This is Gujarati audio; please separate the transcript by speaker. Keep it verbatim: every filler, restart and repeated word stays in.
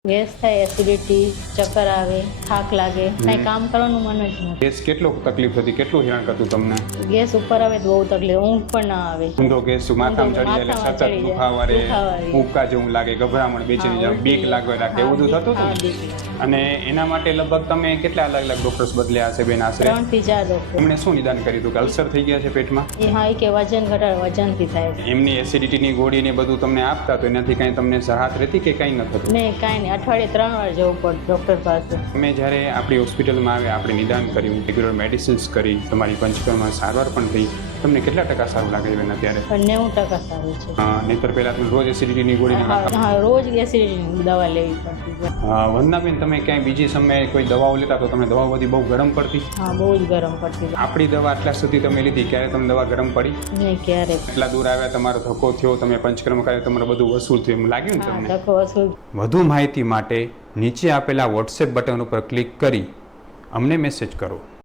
Speaker 1: ગેસ થાય, એસિડિટી, ચક્કર આવે, થાક લાગે, કઈ કામ કરવાનું મન જ નથી.
Speaker 2: ગેસ કેટલો તકલીફ હતી, કેટલું હેરાન કરતું તમને?
Speaker 1: ગેસ ઉપર આવે તો બહુ તકલીફ, ઊંઘ પણ ના આવે.
Speaker 2: ઊંધો ગેસ માથામાં ચડી જાય એટલે
Speaker 1: માથામાં
Speaker 2: સતત
Speaker 1: ચડી જાય,
Speaker 2: દુખાવા રહે,
Speaker 1: દુખાવા રહે.
Speaker 2: ઉબકા જેવું લાગે, ગભરામણ, બેચેની જેમ, બીક લાગવા રાખે, એવું બધું થતું
Speaker 1: હા,
Speaker 2: હતું ને?
Speaker 1: બીક.
Speaker 2: અને એના માટે લગભગ તમે કેટલા અલગ અલગ ડોક્ટર્સ બદલ્યા હશે બેન આશરે?
Speaker 1: ત્રણ થી ચાર ડોક્ટર.
Speaker 2: એમણે શું નિદાન કર્યું હતું કે અલ્સર થઈ ગયા છે પેટમાં?
Speaker 1: એ હા એ કે વજન ઘટાડ વજનથી થાય છે.
Speaker 2: એમની એસિડિટીની ગોળી ને બધું તમને આપતા તો એનાથી કાંઈ તમને રાહત રહેતી કે કાંઈ ન થતું?
Speaker 1: ને કાંઈ નહીં, અઠવાડિયે ત્રણ વાર જવું પડે ડૉક્ટર પાસે.
Speaker 2: તમે જ્યારે આપણી હોસ્પિટલમાં આવ્યા, આપણે નિદાન કર્યું, રેગ્યુલર મેડિસિન્સ કરી, તમારી પંચકર્મમાં સારવાર પણ થઈ, તમને કેટલા ટકા સારું લાગે છે બેન અત્યારે?
Speaker 1: પણ નેવું ટકા સારું છે.
Speaker 2: હા, નહીંતર પહેલા તમે રોજ એસિડિટીની ગોળી
Speaker 1: હા હા, રોજ એસિડિટીની દવા લેવી પડતી છે.
Speaker 2: વંદનાબેન, તમે ક્યાંય બીજી સમયે કોઈ દવાઓ લેતા તો તમને દવાઓ બધી બહુ ગરમ પડતી?
Speaker 1: હા, બહુ જ ગરમ પડતી છે.
Speaker 2: આપણી દવા આટલા સુધી તમે લીધી, ક્યારે તમને દવા ગરમ પડી?
Speaker 1: નહીં ક્યારે.
Speaker 2: એટલા દૂર આવ્યા, તમારો ધક્કો થયો, તમે પંચકર્મ કર્યો, તમારું બધું વસૂલ થયું, એમ લાગ્યું ને
Speaker 1: હા,
Speaker 2: તમને?
Speaker 1: ધક્કો વસૂલ.
Speaker 2: વધુ માહિતી માટે નીચે આપેલા વોટ્સએપ બટન ઉપર ક્લિક કરી અમને મેસેજ કરો.